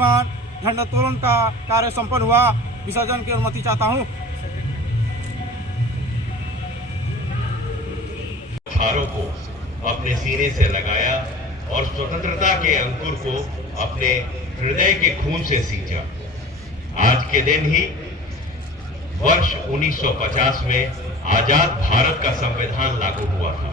निर्माण झंडोत्तोलन का कार्य संपन्न हुआ। विसर्जन की अनुमति चाहता हूँ। हारों को अपने सीने से लगाया और स्वतंत्रता के अंकुर को अपने हृदय के खून से सींचा। आज के दिन ही वर्ष 1950 में आजाद भारत का संविधान लागू हुआ था।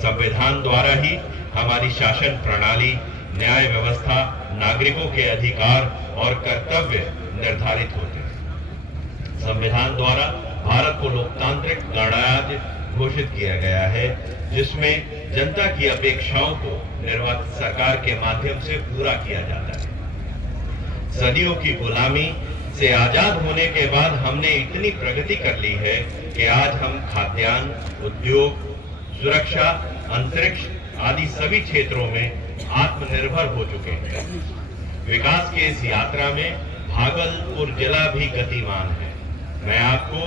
संविधान द्वारा ही हमारी शासन प्रणाली, न्याय व्यवस्था, नागरिकों के अधिकार और कर्तव्य निर्धारित होते हैं। संविधान द्वारा भारत को लोकतांत्रिक गणराज्य घोषित किया गया है, जिसमें जनता की अपेक्षाओं को निर्वाचित सरकार के माध्यम से पूरा किया जाता है। सदियों की गुलामी से आजाद होने के बाद हमने इतनी प्रगति कर ली है कि आज हम खाद्यान्न, उद्योग, सुरक्षा, अंतरिक्ष आदि सभी क्षेत्रों में आत्मनिर्भर हो चुके हैं। विकास की इस यात्रा में भागलपुर जिला भी गतिमान है। मैं आपको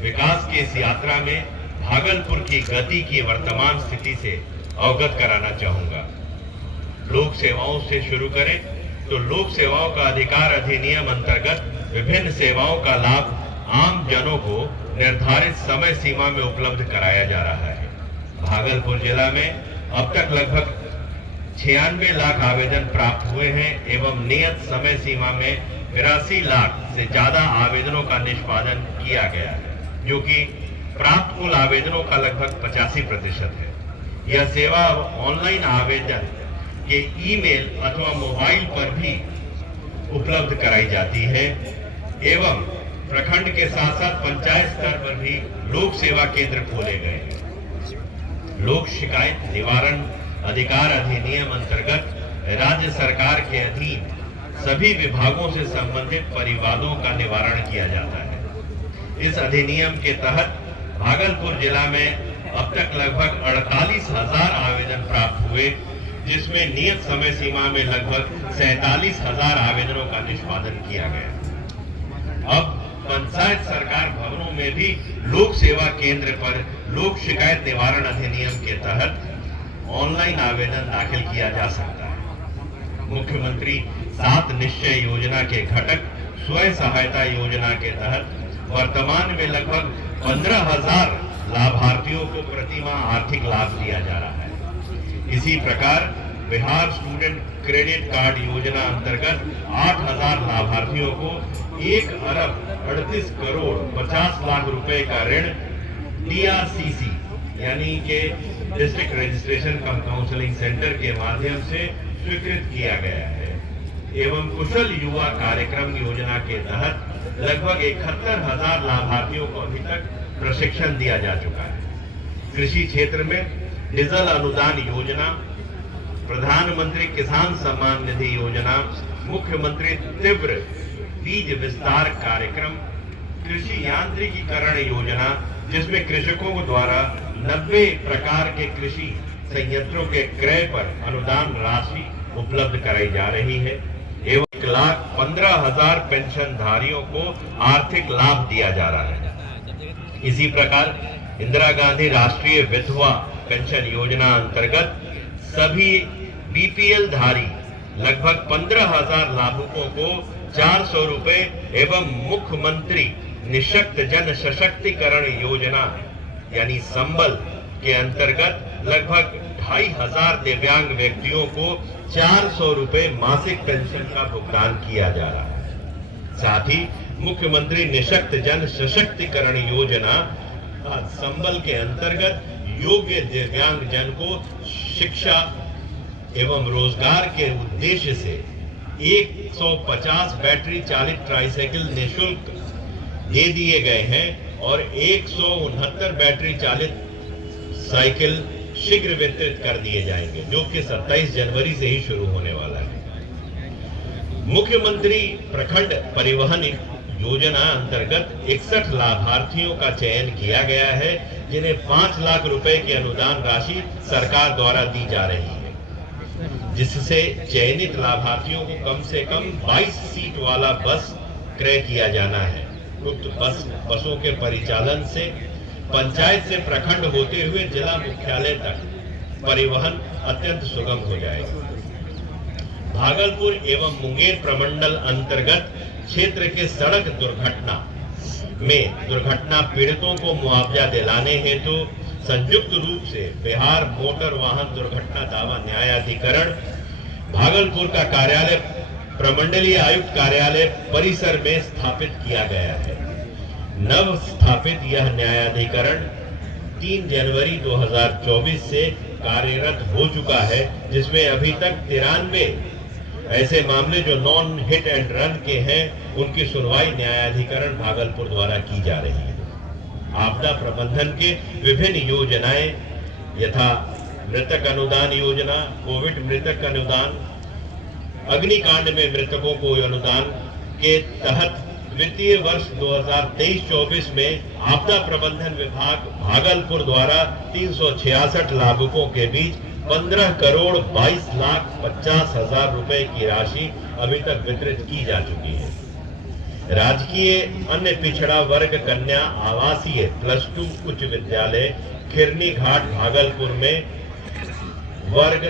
विकास की इस यात्रा में भागलपुर की गति की वर्तमान स्थिति से अवगत कराना चाहूंगा। लोक सेवाओं से शुरू करें तो लोक सेवाओं का अधिकार अधिनियम अंतर्गत विभिन्न सेवाओं का लाभ आम जनों को निर्धारित समय सीमा में उपलब्ध कराया जा रहा है। भागलपुर जिला में अब तक लगभग 96 लाख आवेदन प्राप्त हुए हैं एवं नियत समय सीमा में 82 लाख से ज्यादा आवेदनों का निष्पादन किया गया है, जो कि प्राप्त कुल आवेदनों का लगभग 85% है। यह सेवा ऑनलाइन आवेदन के ईमेल अथवा मोबाइल पर भी उपलब्ध कराई जाती है एवं प्रखंड के साथ साथ पंचायत स्तर पर भी लोक सेवा केंद्र खोले गए हैं। लोक शिकायत निवारण अधिकार अधिनियम अंतर्गत राज्य सरकार के अधीन सभी विभागों से संबंधित परिवादों का निवारण किया जाता है। इस अधिनियम के तहत भागलपुर जिला में अब तक लगभग 48,000 आवेदन प्राप्त हुए, जिसमें नियत समय सीमा में लगभग 47,000 आवेदनों का निष्पादन किया गया। अब पंचायत सरकार भवनों में भी लोक सेवा केंद्र पर लोक शिकायत निवारण अधिनियम के तहत ऑनलाइन आवेदन दाखिल किया जा सकता है। मुख्यमंत्री 7 निश्चय योजना के घटक स्वयं सहायता योजना के तहत वर्तमान में लगभग 15,000 लाभार्थियों को प्रतिमाह आर्थिक लाभ दिया जा रहा है। इसी प्रकार बिहार स्टूडेंट क्रेडिट कार्ड योजना अंतर्गत 8,000 लाभार्थियों को 1 अरब 38 करोड़ 50 लाख रुपए का ऋण DRCC यानी के डिस्ट्रिक्ट रजिस्ट्रेशन कम काउंसलिंग सेंटर के माध्यम से स्वीकृत किया गया है एवं कुशल युवा कार्यक्रम योजना के तहत लगभग 71,000 लाभार्थियों को अभी तक प्रशिक्षण दिया जा चुका है। कृषि क्षेत्र में डीजल अनुदान योजना, प्रधानमंत्री किसान सम्मान निधि योजना, मुख्यमंत्री तीव्र बीज विस्तार कार्यक्रम, कृषि यांत्रिकीकरण योजना, जिसमें कृषकों द्वारा 90 प्रकार के कृषि संयंत्रों के क्रय पर अनुदान राशि उपलब्ध कराई जा रही है एवं 1,15,000 पेंशनधारियों को आर्थिक लाभ दिया जा रहा है। इसी प्रकार इंदिरा गांधी राष्ट्रीय विधवा पेंशन योजना अंतर्गत सभी BPL धारी लगभग 15,000 लाभुकों को 400 रुपए एवं मुख्यमंत्री निःशक्त जन सशक्तिकरण योजना यानी संबल के अंतर्गत लगभग 2,500 दिव्यांग व्यक्तियों को 400 रुपए मासिक पेंशन का भुगतान किया जा रहा है। साथ ही मुख्यमंत्री निःशक्त जन सशक्तिकरण योजना संबल के अंतर्गत योग्य दिव्यांग जन को शिक्षा एवं रोजगार के उद्देश्य से 150 बैटरी चालित ट्राइसाइकिल निःशुल्क दे दिए गए हैं और 169 बैटरी चालित साइकिल शीघ्र वितरित कर दिए जाएंगे, जो कि 27 जनवरी से ही शुरू होने वाला है। मुख्यमंत्री प्रखंड परिवहन योजना अंतर्गत 61 लाभार्थियों का चयन किया गया है, जिन्हें 5 लाख रुपए की अनुदान राशि सरकार द्वारा दी जा रही है, जिससे चयनित लाभार्थियों को कम से कम 22 सीट वाला बस क्रय किया जाना है। उक्त बसों के परिचालन से पंचायत से प्रखंड होते हुए जिला मुख्यालय तक परिवहन अत्यंत सुगम हो जाएगा। भागलपुर एवं मुंगेर प्रमंडल अंतर्गत क्षेत्र के सड़क दुर्घटना पीड़ितों को मुआवजा दिलाने हेतु संयुक्त रूप से बिहार मोटर वाहन दुर्घटना दावा न्यायाधिकरण भागलपुर का कार्यालय प्रमंडलीय आयुक्त कार्यालय परिसर में स्थापित किया गया है। नव स्थापित यह न्यायाधिकरण 3 जनवरी 2024 से कार्यरत हो चुका है, जिसमें अभी तक 93 ऐसे मामले जो नॉन हिट एंड रन के हैं उनकी सुनवाई न्यायाधिकरण भागलपुर द्वारा की जा रही है। आपदा प्रबंधन के विभिन्न योजनाएं यथा मृतक अनुदान योजना, कोविड मृतक अनुदान, अग्निकांड में मृतकों को अनुदान के तहत वित्तीय वर्ष 2023-24 में आपदा प्रबंधन विभाग भागलपुर द्वारा 366 लाभुकों के बीच 15 करोड़ 22 लाख 50 हजार रुपए की राशि अभी तक वितरित की जा चुकी है। राजकीय अन्य पिछड़ा वर्ग कन्या आवासीय +2 उच्च विद्यालय खिरनी घाट भागलपुर में वर्ग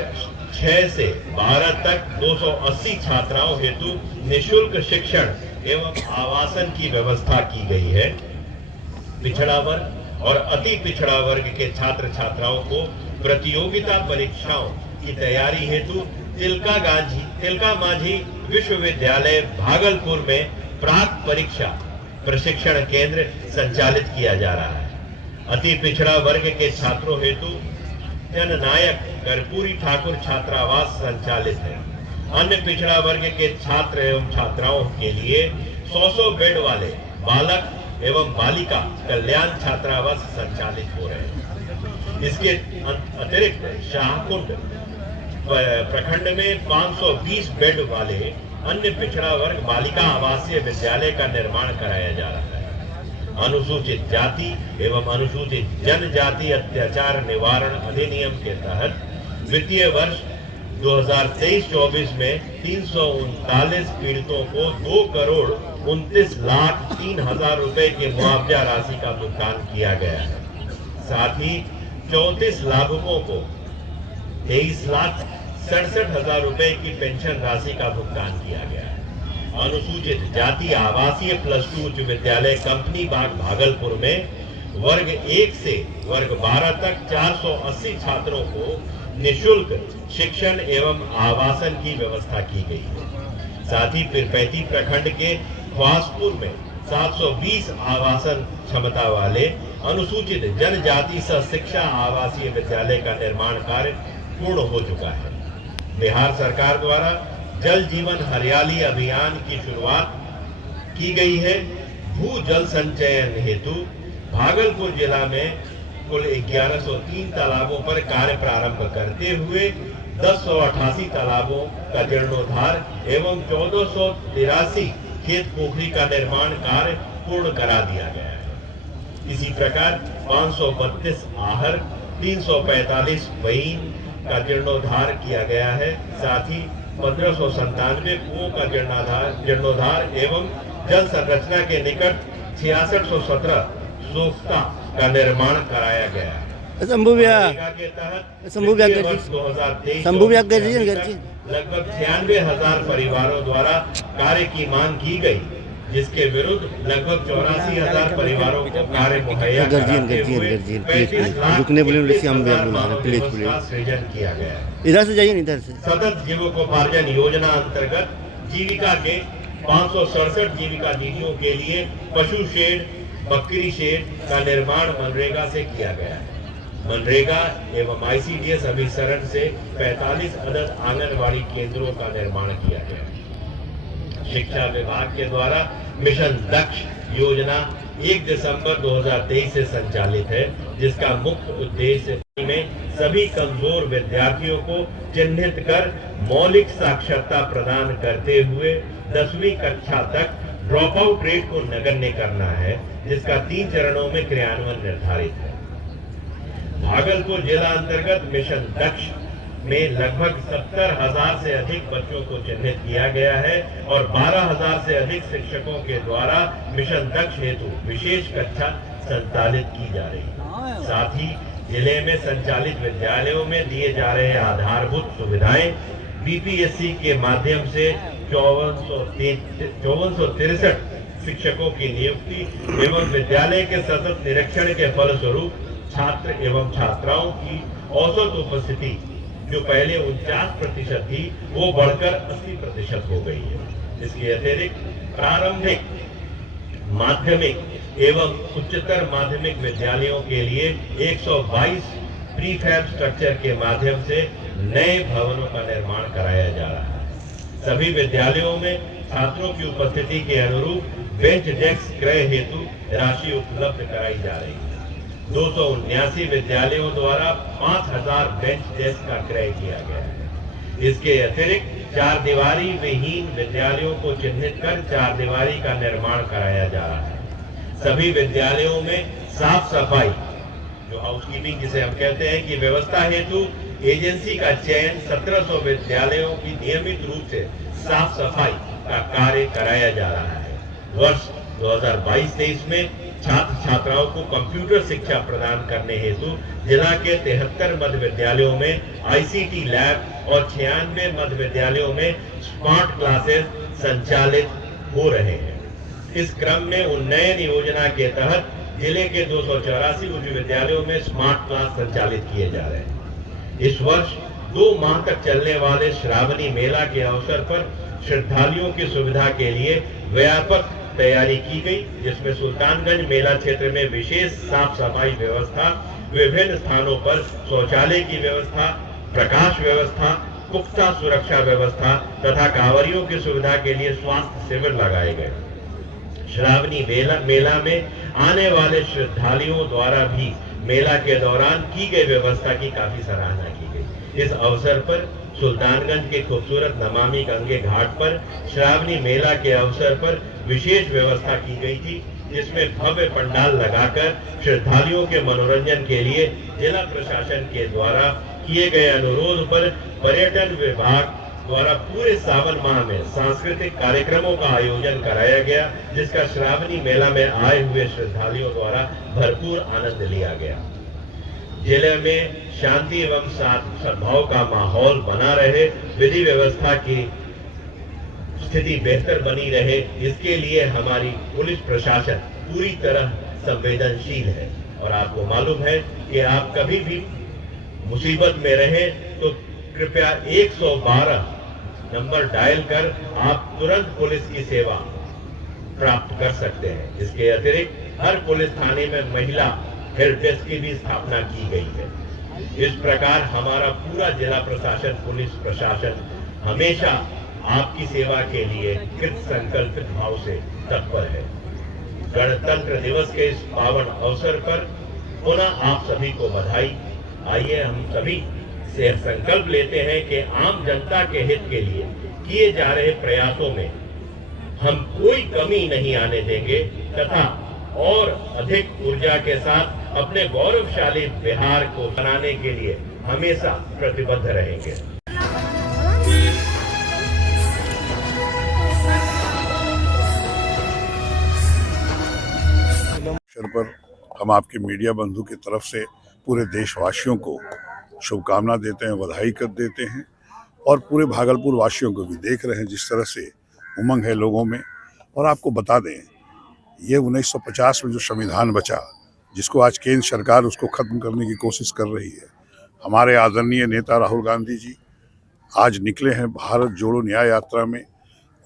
6 से 12 तक 280 छात्राओं हेतु निःशुल्क शिक्षण एवं आवासन की व्यवस्था की गई है। पिछड़ा वर्ग और अति पिछड़ा वर्ग के छात्र छात्राओं को प्रतियोगिता परीक्षाओं की तैयारी हेतु तिलका मांझी विश्वविद्यालय भागलपुर में प्राक परीक्षा प्रशिक्षण केंद्र संचालित किया जा रहा है। अति पिछड़ा वर्ग के छात्रों हेतु जननायक कर्पूरी ठाकुर छात्रावास संचालित है। अन्य पिछड़ा वर्ग के छात्र एवं छात्राओं के लिए 100 बेड वाले बालक एवं बालिका कल्याण छात्रावास संचालित हो रहे हैं। इसके अतिरिक्त शाहकुंड प्रखंड में 520 बेड वाले अन्य पिछड़ा वर्ग बालिका आवासीय विद्यालय का निर्माण कराया जा रहा है। अनुसूचित जाति एवं अनुसूचित जनजाति अत्याचार निवारण अधिनियम के तहत वित्तीय वर्ष 2023-24 में 339 पीड़ितों को 2 करोड़ 29 लाख 3 हजार रुपए के मुआवजा राशि का भुगतान किया गया है। साथ ही 34 लाभुकों को 23 लाख 67 हजार रुपए की पेंशन राशि का भुगतान किया गया है। अनुसूचित जाति आवासीय +2 उच्च विद्यालय कंपनी बाग भागलपुर में वर्ग 1 से वर्ग 12 तक 480 छात्रों को निःशुल्क शिक्षण एवं आवासन की व्यवस्था की गई है। साथ ही पीरपैंती प्रखंड के ख्वासपुर में 720 आवासन क्षमता वाले अनुसूचित जनजाति सह शिक्षा आवासीय विद्यालय का निर्माण कार्य पूर्ण हो चुका है। बिहार सरकार द्वारा जल जीवन हरियाली अभियान की शुरुआत की गई है। भू जल संचयन हेतु भागलपुर जिला में कुल 1103 तालाबों पर कार्य प्रारंभ करते हुए 1088 तालाबों का जीर्णोद्धार एवं 1483 खेत पोखरी का निर्माण कार्य पूर्ण करा दिया गया है। इसी प्रकार 532 आहर, 345 वहीन का जीर्णोद्धार किया गया है। साथ ही 1597 कुओं का जीर्णोद्धार एवं जल संरचना के निकट 6617 सोख्ता का निर्माण कराया गया है। लगभग 96,000 परिवारों द्वारा कार्य की मांग की गई, जिसके विरुद्ध लगभग 84,000 परिवारों को कार्य मुहैया कराते हुए 35 लाख का सृजन किया गया है। इधर से जाइए, इधर से। सतत जीविकोपार्जन योजना अंतर्गत जीविका के 567 जीविका दीदियों के लिए पशु शेड, बकरी शेड का निर्माण मनरेगा से किया गया है। मनरेगा एवं ICDS अभिसरण से 45 अदद आंगनबाड़ी केंद्रों का निर्माण किया गया है। शिक्षा विभाग के द्वारा मिशन दक्ष योजना 1 दिसंबर 2023 से संचालित है, जिसका मुख्य उद्देश्य में सभी कमजोर विद्यार्थियों को चिन्हित कर मौलिक साक्षरता प्रदान करते हुए 10वीं कक्षा तक ड्रॉप आउट रेट को नगण्य करना है, जिसका 3 चरणों में क्रियान्वयन निर्धारित है। भागलपुर जिला अंतर्गत मिशन दक्ष में लगभग 70,000 से अधिक बच्चों को चिन्हित किया गया है और 12,000 से अधिक शिक्षकों के द्वारा मिशन दक्ष हेतु विशेष कक्षा संचालित की जा रही है। साथ ही जिले में संचालित विद्यालयों में दिए जा रहे आधारभूत सुविधाएं बीपीएससी के माध्यम से 5463 शिक्षकों की नियुक्ति एवं विद्यालय के सतत निरीक्षण के फलस्वरूप छात्र एवं छात्राओं की औसत उपस्थिति जो पहले 49% थी वो बढ़कर 80% हो गई है। इसके अतिरिक्त प्रारंभिक, माध्यमिक एवं उच्चतर माध्यमिक विद्यालयों के लिए 122 प्रीफैब स्ट्रक्चर के माध्यम से नए भवनों का निर्माण कराया जा रहा है। सभी विद्यालयों में छात्रों की उपस्थिति के अनुरूप बेंच डेस्क क्रय हेतु राशि उपलब्ध कराई जा रही है। 279 विद्यालयों द्वारा 5000 बेंच डेस्क का क्रय किया गया है। इसके अतिरिक्त 4 दीवारी विहीन विद्यालयों को चिन्हित कर 4 दीवारी का निर्माण कराया जा रहा है। सभी विद्यालयों में साफ सफाई, जो हाउसकीपिंग जिसे हम कहते हैं, कि व्यवस्था हेतु एजेंसी का चयन 1700 विद्यालयों की नियमित रूप से साफ सफाई का कार्य कराया जा रहा है। वर्ष 2022-23 में छात्र छात्राओं को कंप्यूटर शिक्षा प्रदान करने हेतु जिला के 73 मध्य विद्यालयों में आईसीटी लैब और 96 मध्य विद्यालयों में स्मार्ट क्लासेस संचालित हो रहे हैं। इस क्रम में उन्नयन योजना के तहत जिले के 284 उच्च विद्यालयों में स्मार्ट क्लास संचालित किए जा रहे हैं। इस वर्ष 2 माह तक चलने वाले श्रावणी मेला के अवसर पर श्रद्धालुओं की सुविधा के लिए व्यापक तैयारी की गई, जिसमें सुल्तानगंज मेला क्षेत्र में विशेष साफ सफाई व्यवस्था, विभिन्न स्थानों पर शौचालय की व्यवस्था, प्रकाश व्यवस्था, पुख्ता सुरक्षा व्यवस्था तथा कांवरियों की सुविधा के लिए स्वास्थ्य शिविर लगाए गए। श्रावणी मेला में आने वाले श्रद्धालुओं द्वारा भी मेला के दौरान की गई व्यवस्था की काफी सराहना की गई। इस अवसर पर सुल्तानगंज के खूबसूरत नमामि गंगे घाट पर श्रावणी मेला के अवसर पर विशेष व्यवस्था की गई थी, जिसमें भव्य पंडाल लगाकर श्रद्धालुओं के मनोरंजन के लिए जिला प्रशासन के द्वारा किए गए अनुरोध पर पर्यटन विभाग द्वारा पूरे सावन माह में सांस्कृतिक कार्यक्रमों का आयोजन कराया गया, जिसका श्रावणी मेला में आए हुए श्रद्धालुओं द्वारा भरपूर आनंद लिया गया। जिले में शांति एवं सद्भाव का माहौल बना रहे, विधि व्यवस्था की स्थिति बेहतर बनी रहे, इसके लिए हमारी पुलिस प्रशासन पूरी तरह संवेदनशील है। और आपको मालूम है कि आप कभी भी मुसीबत में रहे तो कृपया 112 नंबर डायल कर आप तुरंत पुलिस की सेवा प्राप्त कर सकते हैं। इसके अतिरिक्त हर पुलिस थाने में महिला हेल्प डेस्क की भी स्थापना की गई है। इस प्रकार हमारा पूरा जिला प्रशासन, पुलिस प्रशासन हमेशा आपकी सेवा के लिए कृत संकल्पित भाव से तत्पर है। गणतंत्र दिवस के इस पावन अवसर पर पुनः आप सभी को बधाई। आइए हम सभी से संकल्प लेते हैं कि आम जनता के हित के लिए किए जा रहे प्रयासों में हम कोई कमी नहीं आने देंगे तथा और अधिक ऊर्जा के साथ अपने गौरवशाली बिहार को बनाने के लिए हमेशा प्रतिबद्ध रहेंगे। पर हम आपके मीडिया बंधु की तरफ से पूरे देशवासियों को शुभकामना देते हैं, बधाई कर देते हैं और पूरे भागलपुर वासियों को भी देख रहे हैं जिस तरह से उमंग है लोगों में। और आपको बता दें, ये 1950 में जो संविधान बचा, जिसको आज केंद्र सरकार उसको खत्म करने की कोशिश कर रही है, हमारे आदरणीय नेता राहुल गांधी जी आज निकले हैं भारत जोड़ो न्याय यात्रा में।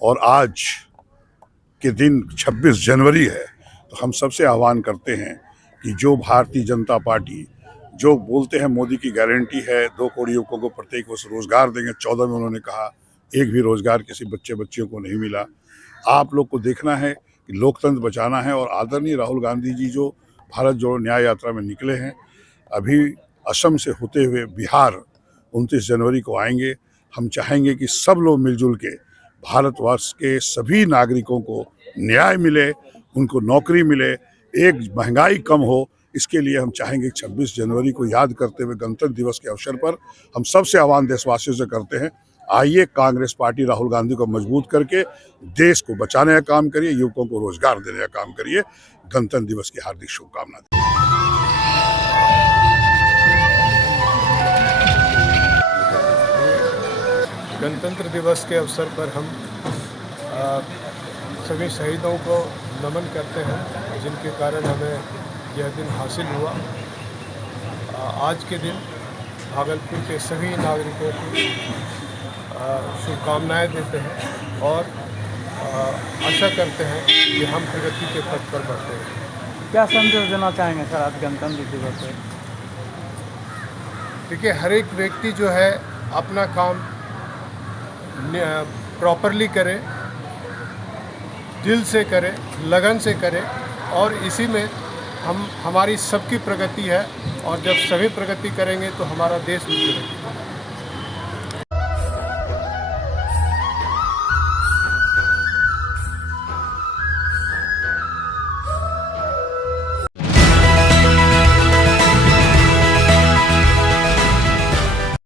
और आज के दिन 26 जनवरी है, तो हम सबसे आह्वान करते हैं कि जो भारतीय जनता पार्टी जो बोलते हैं मोदी की गारंटी है 2 करोड़ युवकों को प्रत्येक वर्ष रोजगार देंगे, 14 में उन्होंने कहा एक भी रोजगार किसी बच्चियों को नहीं मिला। आप लोग को देखना है कि लोकतंत्र बचाना है। और आदरणीय राहुल गांधी जी जो भारत जोड़ो न्याय यात्रा में निकले हैं, अभी असम से होते हुए बिहार 29 जनवरी को आएंगे। हम चाहेंगे कि सब लोग मिलजुल के भारतवर्ष के सभी नागरिकों को न्याय मिले, उनको नौकरी मिले, एक महंगाई कम हो। इसके लिए हम चाहेंगे 26 जनवरी को याद करते हुए गणतंत्र दिवस के अवसर पर हम सबसे आह्वान देशवासियों से करते हैं, आइए कांग्रेस पार्टी राहुल गांधी को मजबूत करके देश को बचाने का काम करिए, युवकों को रोजगार देने का काम करिए। गणतंत्र दिवस की हार्दिक शुभकामनाएं। गणतंत्र गणतंत्र दिवस के अवसर पर हम सभी शहीदों को नमन करते हैं, जिनके कारण हमें यह दिन हासिल हुआ। आज के दिन भागलपुर के सभी नागरिकों को शुभकामनाएं देते हैं और आशा करते हैं कि हम प्रगति के पथ पर बढ़ते हैं। क्या संदेश देना चाहेंगे सर आज गणतंत्र दिवस पर? देखिए, हर एक व्यक्ति जो है अपना काम प्रॉपरली करे, दिल से करे, लगन से करे और इसी में हमारी सबकी प्रगति है और जब सभी प्रगति करेंगे तो हमारा देश भी प्रगति करेगा।